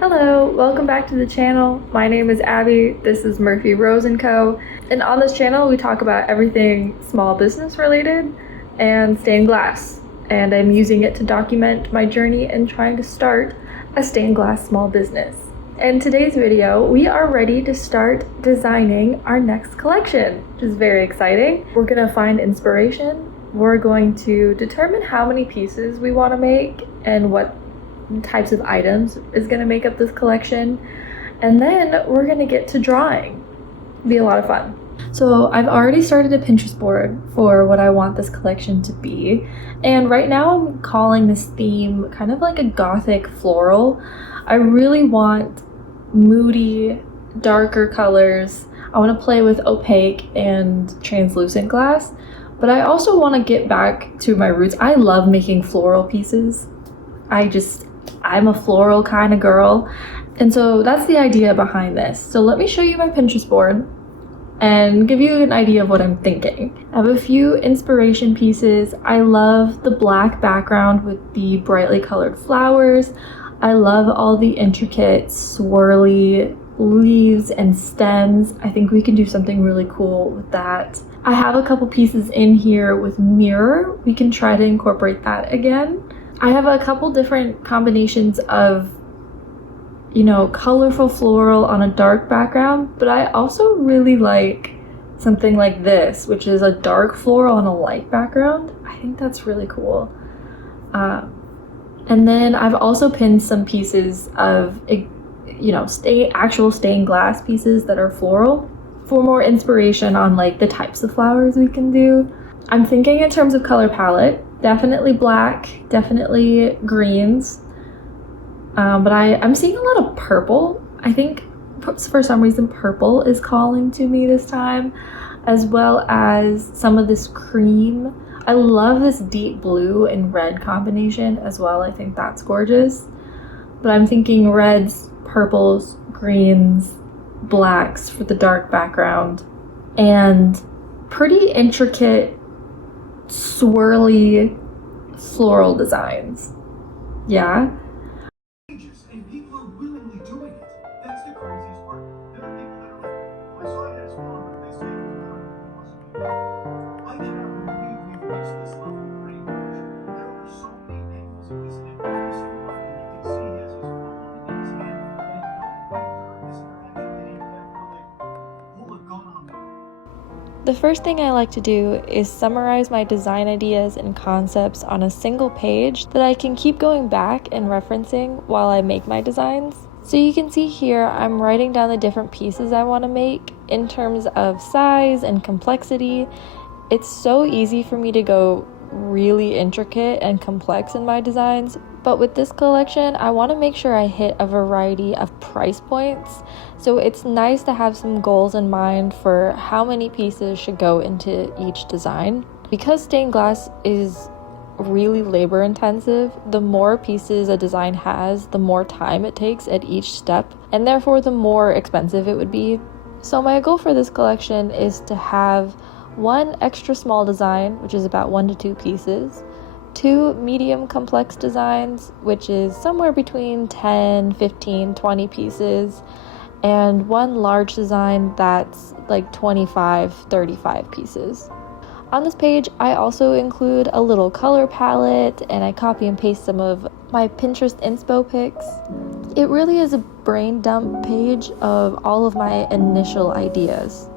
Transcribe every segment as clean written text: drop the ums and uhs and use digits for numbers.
Hello, welcome back to the channel. My name is Abby, this is Murphy Rose & Co. And on this channel we talk about everything small business related and stained glass. And I'm using it to document my journey in trying to start a stained glass small business. In today's video, we are ready to start designing our next collection, which is very exciting. We're gonna find inspiration. We're going to determine how many pieces we want to make and what types of items is going to make up this collection, and then we're going to get to drawing. It'll be a lot of fun. So I've already started a Pinterest board for what I want this collection to be, and right now I'm calling this theme kind of like a Gothic floral. I really want moody, darker colors. I want to play with opaque and translucent glass, but I also want to get back to my roots. I love making floral pieces. I'm a floral kind of girl, and so that's the idea behind this. So let me show you my Pinterest board and give you an idea of what I'm thinking. I have a few inspiration pieces. I love the black background with the brightly colored flowers. I love all the intricate swirly leaves and stems. I think we can do something really cool with that. I have a couple pieces in here with mirror. We can try to incorporate that again. I have a couple different combinations of, colorful floral on a dark background, but I also really like something like this, which is a dark floral on a light background. I think that's really cool. And then I've also pinned some pieces of, actual stained glass pieces that are floral for more inspiration on like the types of flowers we can do. I'm thinking in terms of color palette. Definitely black, definitely greens, but I'm seeing a lot of purple. I think for some reason purple is calling to me this time, as well as some of this cream. I love this deep blue and red combination as well. I think that's gorgeous, but I'm thinking reds, purples, greens, blacks for the dark background, and pretty intricate swirly floral designs. Yeah. And people are willingly doing it. That's the craziest part. There are people that are like, I saw you guys on, but they say it's not. I cannot believe we've reached this level of brainwash. There are so many angles of this, and every single one of them you can see he has his phone in his hand, and at no point during this interaction did he ever like pull a gun on me. The first thing I like to do is summarize my design ideas and concepts on a single page that I can keep going back and referencing while I make my designs. So you can see here I'm writing down the different pieces I want to make in terms of size and complexity. It's so easy for me to go really intricate and complex in my designs, but with this collection I want to make sure I hit a variety of price points, so it's nice to have some goals in mind for how many pieces should go into each design. Because stained glass is really labor intensive, the more pieces a design has, the more time it takes at each step, and therefore the more expensive it would be. So my goal for this collection is to have one extra small design, which is about 1 to 2 pieces, 2 medium complex designs, which is somewhere between 10, 15, 20 pieces, and 1 large design that's like 25, 35 pieces. On this page, I also include a little color palette, and I copy and paste some of my Pinterest inspo pics. It really is a brain dump page of all of my initial ideas.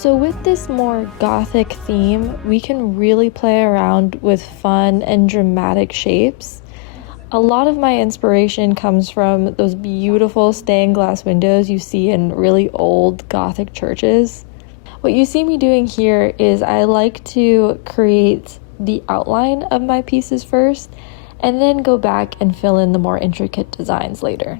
So with this more Gothic theme, we can really play around with fun and dramatic shapes. A lot of my inspiration comes from those beautiful stained glass windows you see in really old Gothic churches. What you see me doing here is I like to create the outline of my pieces first and then go back and fill in the more intricate designs later.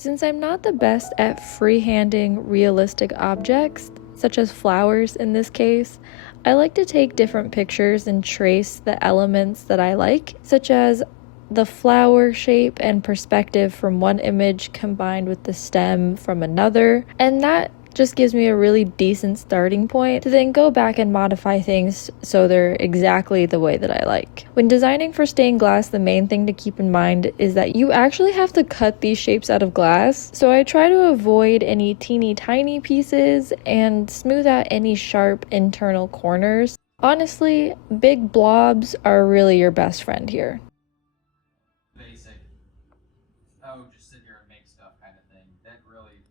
Since I'm not the best at freehanding realistic objects, such as flowers in this case, I like to take different pictures and trace the elements that I like, such as the flower shape and perspective from one image combined with the stem from another, and that just gives me a really decent starting point to then go back and modify things so they're exactly the way that I like. When designing for stained glass, the main thing to keep in mind is that you actually have to cut these shapes out of glass, so I try to avoid any teeny tiny pieces and smooth out any sharp internal corners. Honestly, big blobs are really your best friend here. Basic, oh, just sit here and make stuff kind of thing. That really.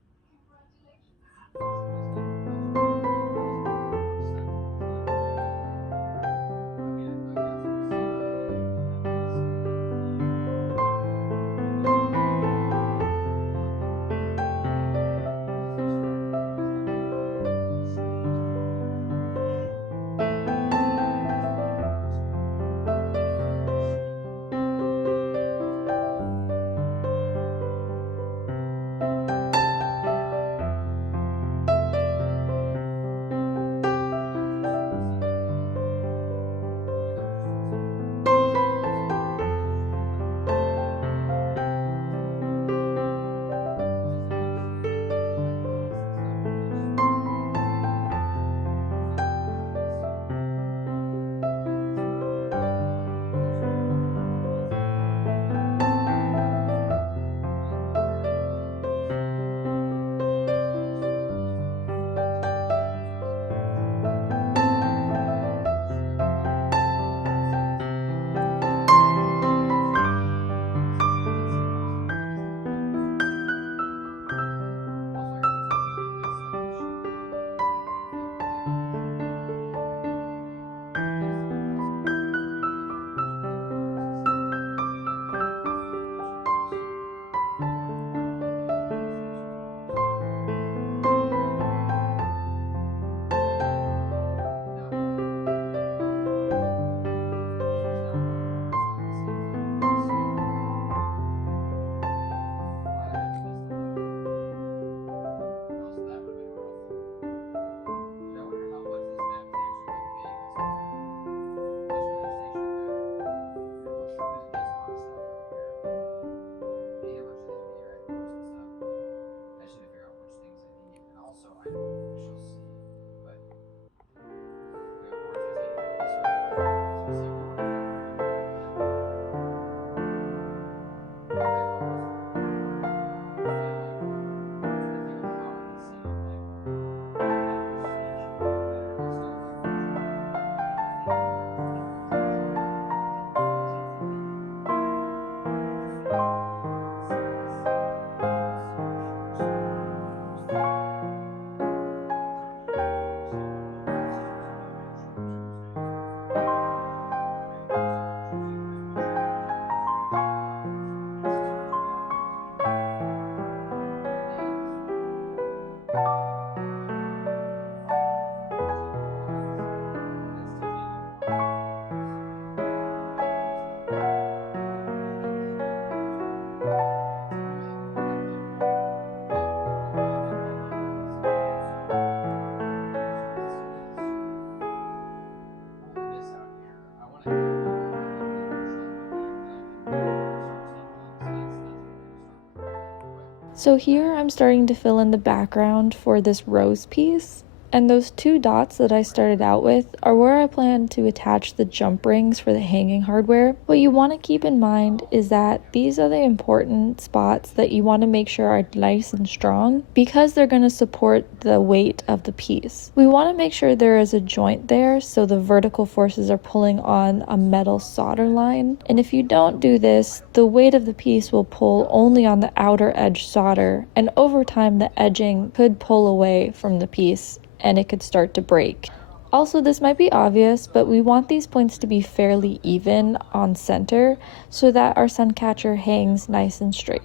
So here I'm starting to fill in the background for this rose piece, and those two dots that I started out with are where I plan to attach the jump rings for the hanging hardware. What you want to keep in mind is that these are the important spots that you want to make sure are nice and strong because they're going to support the weight of the piece. We want to make sure there is a joint there so the vertical forces are pulling on a metal solder line, and if you don't do this, the weight of the piece will pull only on the outer edge solder, and over time the edging could pull away from the piece and it could start to break. Also, this might be obvious, but we want these points to be fairly even on center so that our sun catcher hangs nice and straight.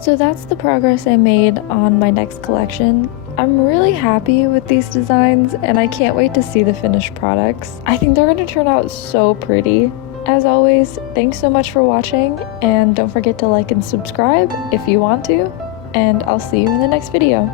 So that's the progress I made on my next collection. I'm really happy with these designs and I can't wait to see the finished products. I think they're going to turn out so pretty. As always, thanks so much for watching, and don't forget to like and subscribe if you want to, and I'll see you in the next video.